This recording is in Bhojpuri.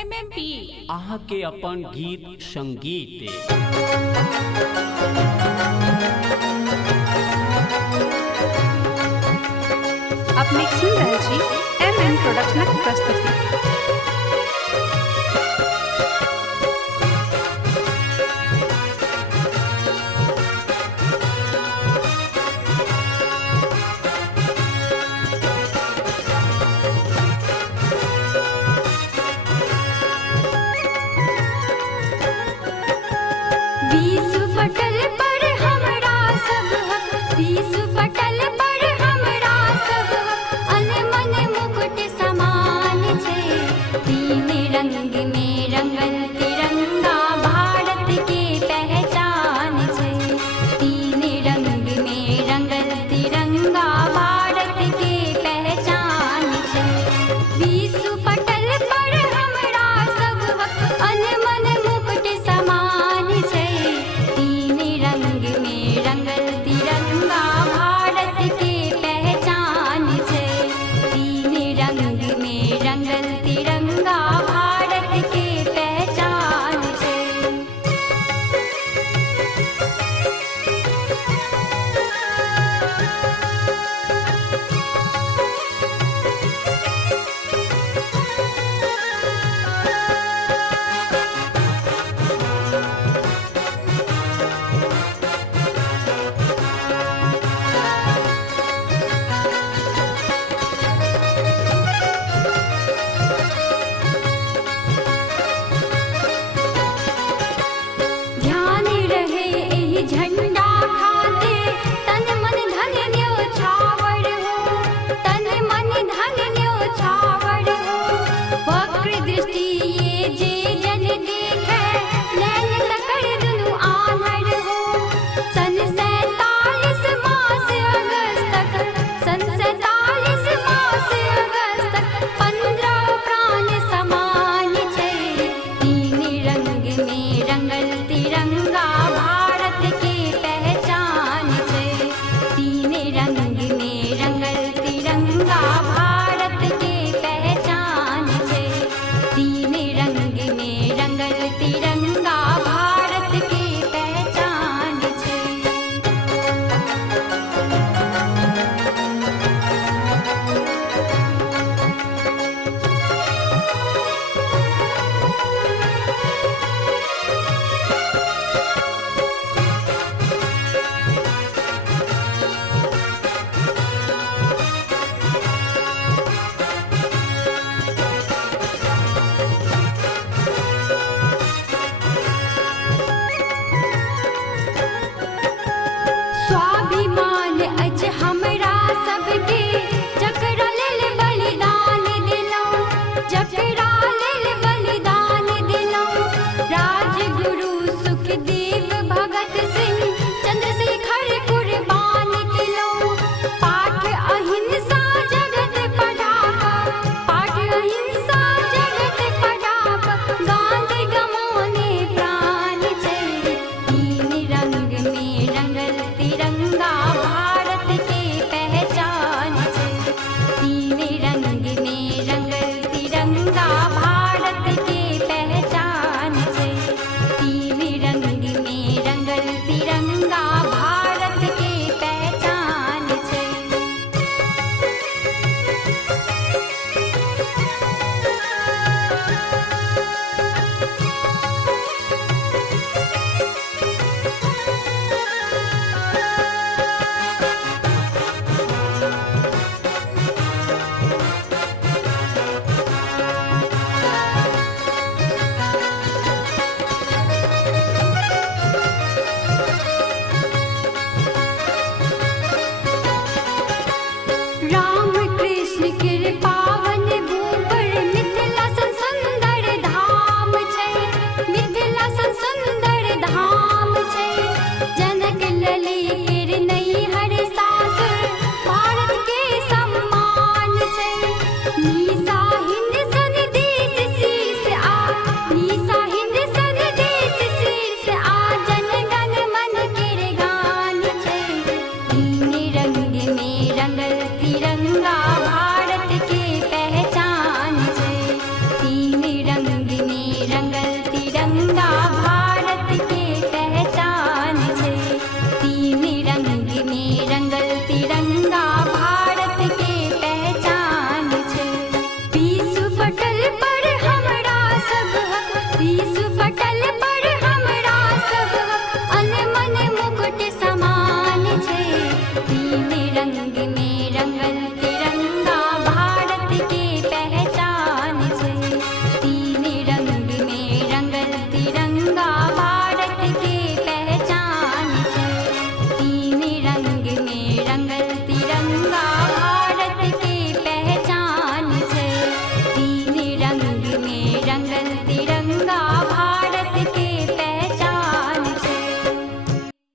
MMP अहाँ के अपन गीत संगीत अपने सुन रहे छी MM प्रोडक्शनक प्रस्तुति। विश्व पटल पर हमरा सब हक, विश्व पटल पर हमरा सब हक, अनमन मुकुट समान छै। तीन रंग में रंगल तिरंगा भारत के पहचान छै। तीन रंग में रंगल तिरंगा भारत के पहचान छै। विश्व पटल पर हमरा सब हक, अनमन मुकुट समान छै। तीन रंग में रंगल तिरंगा भारत के पहचान छै। तीन रंग में रंगल तिरंगा